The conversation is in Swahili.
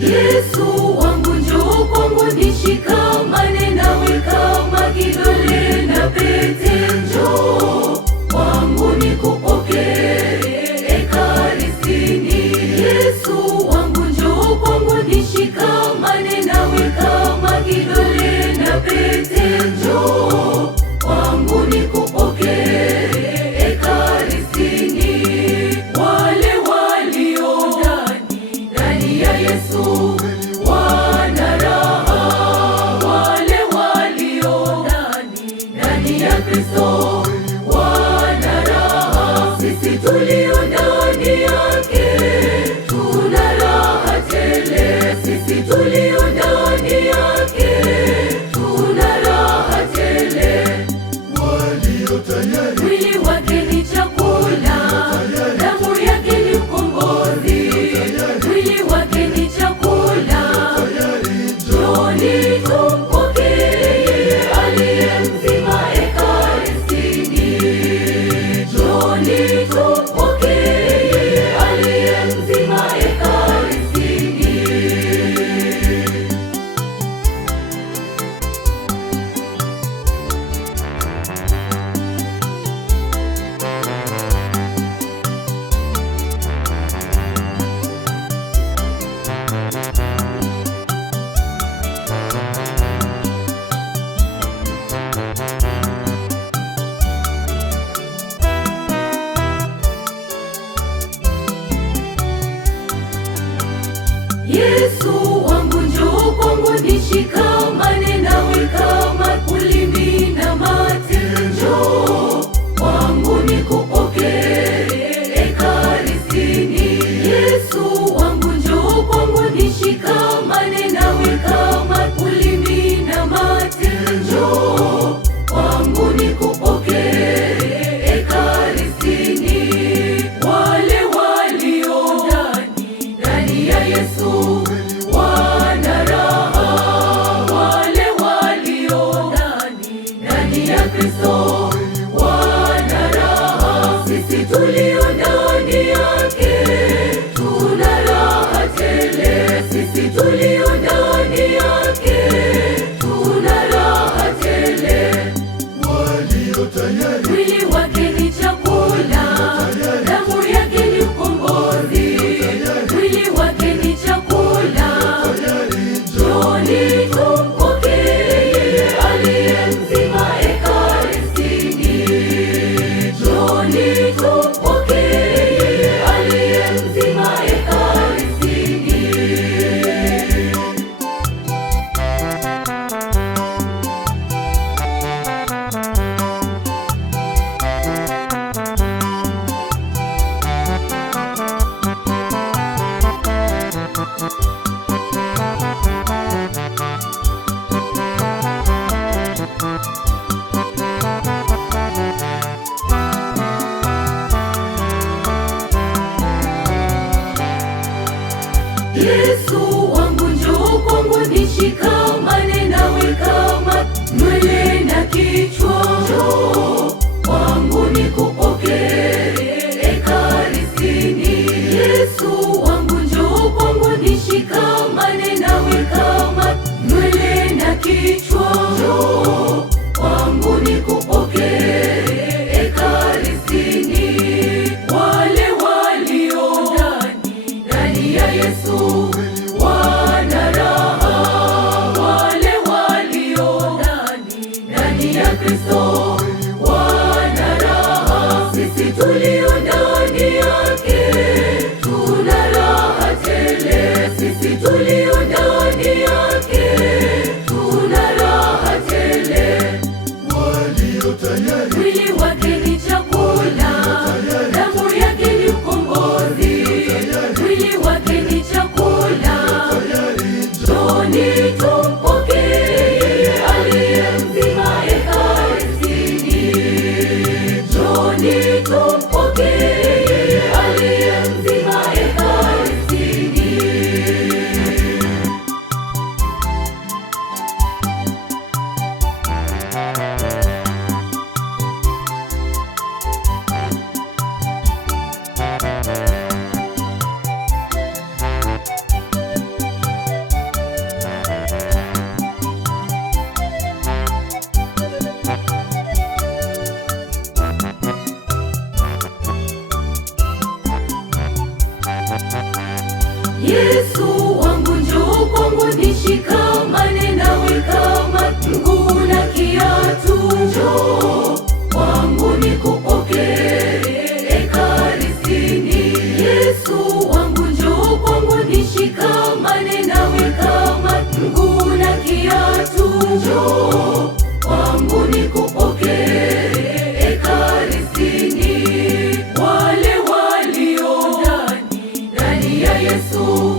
Yesu wangu njoo kwangu nishikamane nawe kama kidole na pete, njoo kwangu nikupokee Ekaristini. Yesu wangu njoo kwangu nishikamane nawe kama kidole na pete, njoo kwangu nikupokee Ekaristini. Wale walio ndani ya Yesu wana raha, wale walio ndani ya Kristo wana raha. Sisi tulio ndani yake tuna raha tele, sisi tulio ndani yake tuna raha tele. Walio tayari, Mwili wake ni chakula, damu yake ni ukombozi. Mwili wake ni chakula, njooni tumpokee aliye mzima Ekaristini. Njooni tumpokee aliye mzima Ekaristini. Yesu wangu njoo kwangu nishikamane nawe kama ulimi na mate, njoo kwangu nikupokee Ekaristini. Yesu wangu njoo kwangu nishikamane nawe kama ulimi na mate, njoo kwangu nikupokee Ekaristini. Wale walio ndani ya Yesu wana raha, wale walio ndani ya Kristo wana raha. Sisi tulio ndani yake tuna raha tele, sisi tulio ndani yake tuna raha tele. walio tayari, Mwili wake ni chakula, damu yake ni ukombozi. Mwili wake ni chakula, njooni tumpokee aliye mzima Ekaristini. Njooni tumpokee aliye mzima Ekaristini. Yesu wangu njoo kwangu nishikamane nawe kama nywele na kichwa, njoo kwangu nikupokee Ekaristini. Yesu wangu njoo kwangu nishikamane nawe kama nywele na kichwa, njoo kwangu nikupokee Ekaristini. Wale walio ndani ya Yesu wana raha, wale walio ndani ya Kristo wana raha. Sisi tulio ndani yake tuna raha tele, sisi tulio ndani yake tuna raha tele. walio tayari, Mwili wake ni chakula, damu yake ni ukombozi. Mwili wake ni chakula, Yesu wangu njoo kwangu nishikamane nawe kama mguu na kiatu. Njoo kwangu nikupokee Ekaristini. Yesu wangu njoo kwangu nishikamane nawe kama mguu na kiatu. Njoo kwangu nikupokee Ekaristini. Wale walio ndani ya Yesu